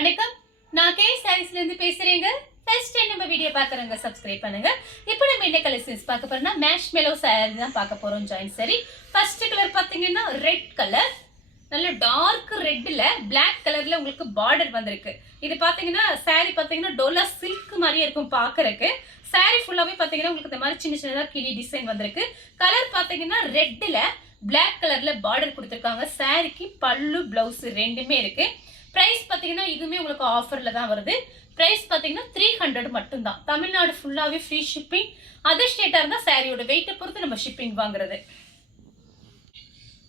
வணக்கம், நான் கே சாரீஸ்ல இருந்து பேசுறேங்க. ஃபர்ஸ்ட் டைம் நம்ம வீடியோ பார்க்குறவங்க சப்ஸ்கிரைப் பண்ணுங்க. இப்போ நம்ம என்ன கலெக்ஷன்ஸ் பார்க்க போறோம்னா மேஷ் மெலோ சாரி தான் பார்க்க போறோம். ஜாயின் சாரி ஃபர்ஸ்ட் கலர் பார்த்தீங்கன்னா ரெட் கலர், நல்ல டார்க் ரெட்ல பிளாக் கலர்ல உங்களுக்கு பார்டர் வந்திருக்கு. இது பார்த்தீங்கன்னா சாரி பார்த்தீங்கன்னா டோலா சில்க் மாதிரியே இருக்கும் பார்க்கறதுக்கு. சாரி ஃபுல்லாவே பார்த்தீங்கன்னா உங்களுக்கு இந்த மாதிரி சின்ன சின்னதாக கிளி டிசைன் வந்திருக்கு. கலர் பார்த்தீங்கன்னா ரெட்ல பிளாக் கலர்ல பார்டர் கொடுத்துருக்காங்க. சாரிக்கு பல்லு பிளவுஸ் ரெண்டுமே இருக்கு. பிரைஸ் பார்த்தீங்கன்னா இதுவுமே உங்களுக்கு ஆஃபர்ல தான் வருது. பிரைஸ் பார்த்தீங்கன்னா 300 மட்டும் தான். தமிழ்நாடு ஃபுல்லாவே ஃப்ரீ ஷிப்பிங். அதர் ஸ்டேட்டா இருந்தா சாரியோட வெயிட்டை பொறுத்து நம்ம ஷிப்பிங் வாங்குறது.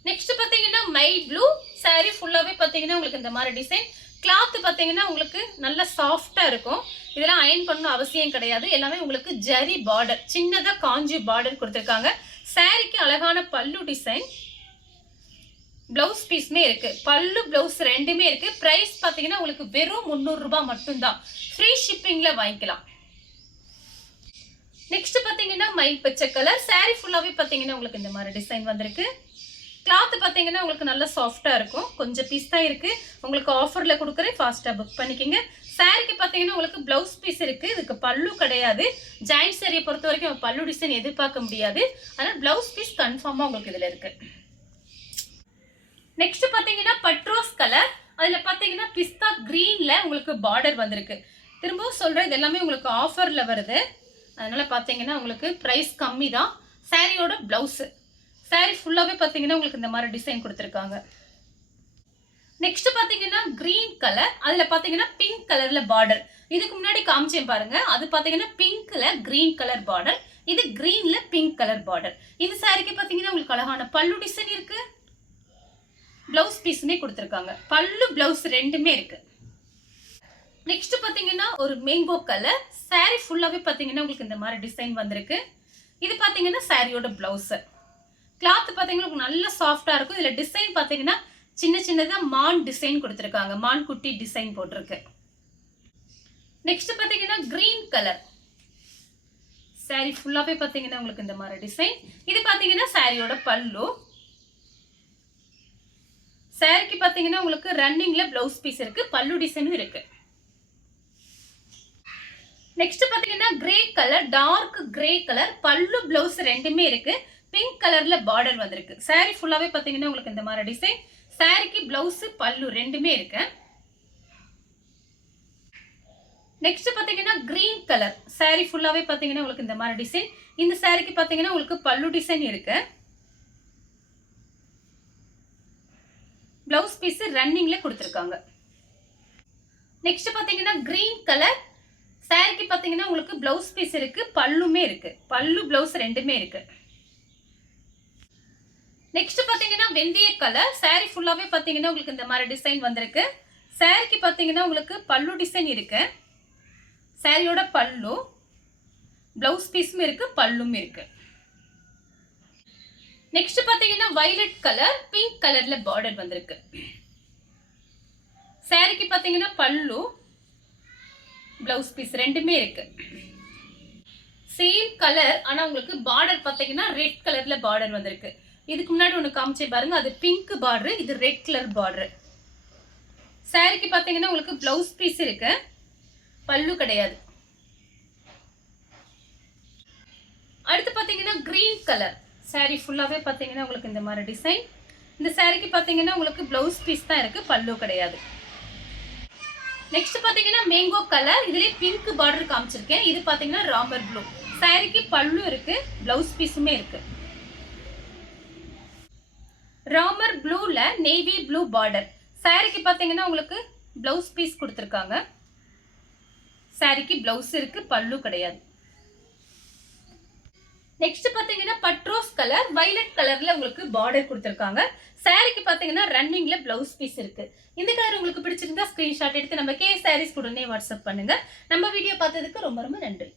நெக்ஸ்ட் பார்த்தீங்கன்னா மை ப்ளூ சாரி ஃபுல்லாவே பார்த்தீங்கன்னா உங்களுக்கு இந்த மாதிரி டிசைன். கிளாத் பார்த்தீங்கன்னா உங்களுக்கு நல்ல சாஃப்டா இருக்கும். இதெல்லாம் அயன் பண்ணணும் அவசியம் கிடையாது. எல்லாமே உங்களுக்கு ஜரி பார்டர், சின்னதா காஞ்சி பார்டர் கொடுத்துருக்காங்க. சாரிக்கு அழகான பல்லு டிசைன், பிளவுஸ் பீஸ்மே இருக்கு. பல்லு பிளவுஸ் ரெண்டுமே இருக்கு. பிரைஸ் பாத்தீங்கன்னா உங்களுக்கு வெறும் 300 ரூபாய் மட்டும்தான். ஃப்ரீ ஷிப்பிங்ல வாங்கிக்கலாம். நெக்ஸ்ட் பாத்தீங்கன்னா மயில் பச்சை கலர் சாரி ஃபுல்லாவே பாத்தீங்கன்னா உங்களுக்கு இந்த மாதிரி டிசைன் வந்திருக்கு. கிளாத் பாத்தீங்கன்னா உங்களுக்கு நல்ல சாஃப்டா இருக்கும். கொஞ்சம் பீஸ் தான் இருக்கு. உங்களுக்கு ஆஃபர்ல கொடுக்குறேன், ஃபாஸ்டா புக் பண்ணிக்கங்க. சாரிக்கு பாத்தீங்கன்னா உங்களுக்கு பிளவுஸ் பீஸ் இருக்கு. இதுக்கு பல்லு கிடையாது. ஜாயின் சாரியை பொறுத்த வரைக்கும் பல்லு டிசைன் எதிர்பார்க்க முடியாது. அதனால பிளவுஸ் பீஸ் கன்ஃபார்மா உங்களுக்கு இதுல இருக்கு. நெக்ஸ்ட் பாத்தீங்கன்னா பட்ரோஸ் கலர், அதுல பாத்தீங்கன்னா பிஸ்தா கிரீன்ல உங்களுக்கு பார்டர் வந்திருக்கு. திரும்பவும் சொல்றேன், இது எல்லாமே உங்களுக்கு ஆஃபர்ல வருது. அதனால பாத்தீங்கன்னா உங்களுக்கு பிரைஸ் கம்மி தான். சாரியோட பிளவுஸ், சாரி ஃபுல்லாவே பாத்தீங்கன்னா உங்களுக்கு இந்த மாதிரி டிசைன் கொடுத்துருக்காங்க. நெக்ஸ்ட் பாத்தீங்கன்னா கிரீன் கலர், அதுல பாத்தீங்கன்னா பிங்க் கலர்ல பார்டர். இதுக்கு முன்னாடி காமிச்சேன் பாருங்க, அது பாத்தீங்கன்னா பிங்க்ல கிரீன் கலர் பார்டர், இது கிரீன்ல பிங்க் கலர் பார்டர். இந்த சாரிக்கு பாத்தீங்கன்னா உங்களுக்கு அழகான பல்லு டிசைன் இருக்கு. பிளவுஸ் பீஸ்மே கொடுத்துருக்காங்க. பல்லு பிளவுஸ் ரெண்டுமே இருக்கு. நெக்ஸ்ட் பாத்தீங்கன்னா ஒரு மேங்கோ கலர் சாரி ஃபுல்லாவே பாத்தீங்கன்னா உங்களுக்கு இந்த மாதிரி டிசைன் வந்திருக்கு. இது பாத்தீங்கன்னா சாரியோட பிளவுஸ். கிளாத் பாத்தீங்கன்னா நல்ல சாஃப்டா இருக்கும். இதுல டிசைன் பாத்தீங்கன்னா சின்ன சின்னதா மான் டிசைன் கொடுத்துருக்காங்க. மான் குட்டி டிசைன் போட்டிருக்கு. நெக்ஸ்ட் பாத்தீங்கன்னா கிரீன் கலர் சாரி ஃபுல்லாவே பாத்தீங்கன்னா உங்களுக்கு இந்த மாதிரி டிசைன். இது பாத்தீங்கன்னா சாரியோட பல்லு. சாரிக்கு பாத்தீங்கன்னா உங்களுக்கு ரன்னிங்ல பிளவுஸ் பீஸ் இருக்கு. பல்லு டிசைனும் இருக்கு. நெக்ஸ்ட் பாத்தீங்கன்னா grey colour, dark grey colour, பல்லு பிளவுஸ் ரெண்டுமே இருக்கு. பிங்க் கலர்ல பார்டர் வந்திருக்கு. சாரி ஃபுல்லாவே பாத்தீங்கன்னா உங்களுக்கு இந்த மாதிரி டிசைன். சாரிக்கு பிளவுஸ் பல்லு ரெண்டுமே இருக்கு. நெக்ஸ்ட் பாத்தீங்கன்னா கிரீன் கலர் சாரி ஃபுல்லாவே பாத்தீங்கன்னா உங்களுக்கு இந்த மாதிரி டிசைன். இந்த சாரிக்கு பாத்தீங்கன்னா உங்களுக்கு பல்லு டிசைன் இருக்கு. பிளவுஸ் பீஸ் ரன்னிங்ல கொடுத்துருக்காங்க. நெக்ஸ்ட் பாத்தீங்கன்னா கிரீன் கலர் சாரிக்கு பாத்தீங்கன்னா உங்களுக்கு பிளவுஸ் பீஸ் இருக்கு, பல்லுமே இருக்கு. பல்லு பிளவுஸ் ரெண்டுமே இருக்கு. நெக்ஸ்ட் பாத்தீங்கன்னா வெந்தய கலர் சாரி ஃபுல்லாவே பாத்தீங்கன்னா உங்களுக்கு இந்த மாதிரி டிசைன் வந்திருக்கு. சாரிக்கு பாத்தீங்கன்னா உங்களுக்கு பல்லு டிசைன் இருக்கு. சாரியோட பல்லு, பிளவுஸ் பீஸும் இருக்கு, பல்லும் இருக்கு. நெக்ஸ்ட் பாத்தீங்கன்னா வயலட் கலர், பிங்க் கலர்ல பார்டர் வந்திருக்கு. சாரிக்கு பாத்தீங்கன்னா பல்லு, பிளவுஸ் பீஸ் ரெண்டுமே இருக்கு. சேம் கலர், ஆனா உங்களுக்கு பார்டர் பாத்தீங்கன்னா ரெட் கலர்ல பார்டர் வந்திருக்கு. இதுக்கு முன்னாடி ஒன்று காமிச்சே பாருங்க, அது பிங்க் பார்டர், இது ரெட் கலர் பார்டர். சாரிக்கு பாத்தீங்கன்னா உங்களுக்கு பிளவுஸ் பீஸ் இருக்கு, பல்லு கிடையாது. அடுத்து பாத்தீங்கன்னா கிரீன் கலர் சாரி ஃபுல்லாவே பாத்தீங்கன்னா உங்களுக்கு இந்த மாதிரி டிசைன். இந்த சாரிக்கு பாத்தீங்கன்னா உங்களுக்கு பிளவுஸ் பீஸ் தான் இருக்கு, பல்லு கிடையாது. நெக்ஸ்ட் பாத்தீங்கன்னா மேங்கோ கலர், இதுலயே பிங்க் பார்டர் காமிச்சிருக்கேன். இது பாத்தீங்கன்னா ராமர் ப்ளூ. சாரிக்கு பல்லு இருக்கு, பிளவுஸ் பீஸுமே இருக்கு. ராமர் ப்ளூல நேவி ப்ளூ பார்டர். சாரிக்கு பாத்தீங்கன்னா உங்களுக்கு பிளவுஸ் பீஸ் கொடுத்துருக்காங்க. சாரிக்கு பிளவுஸ் இருக்கு, பல்லு கிடையாது. நெக்ஸ்ட் பாத்தீங்கன்னா பட்ரோஸ் கலர், வயலட் கலர்ல உங்களுக்கு பார்டர் கொடுத்துருக்காங்க. சாரிக்கு பாத்தீங்கன்னா ரன்னிங்ல பிளவுஸ் பீஸ் இருக்கு. இந்த கலர் உங்களுக்கு பிடிச்சிருந்தா ஸ்கிரீன்ஷாட் எடுத்து நம்ம கே சாரீஸ் உடனே வாட்ஸ்அப் பண்ணுங்க. நம்ம வீடியோ பார்த்ததுக்கு ரொம்ப ரொம்ப நன்றி.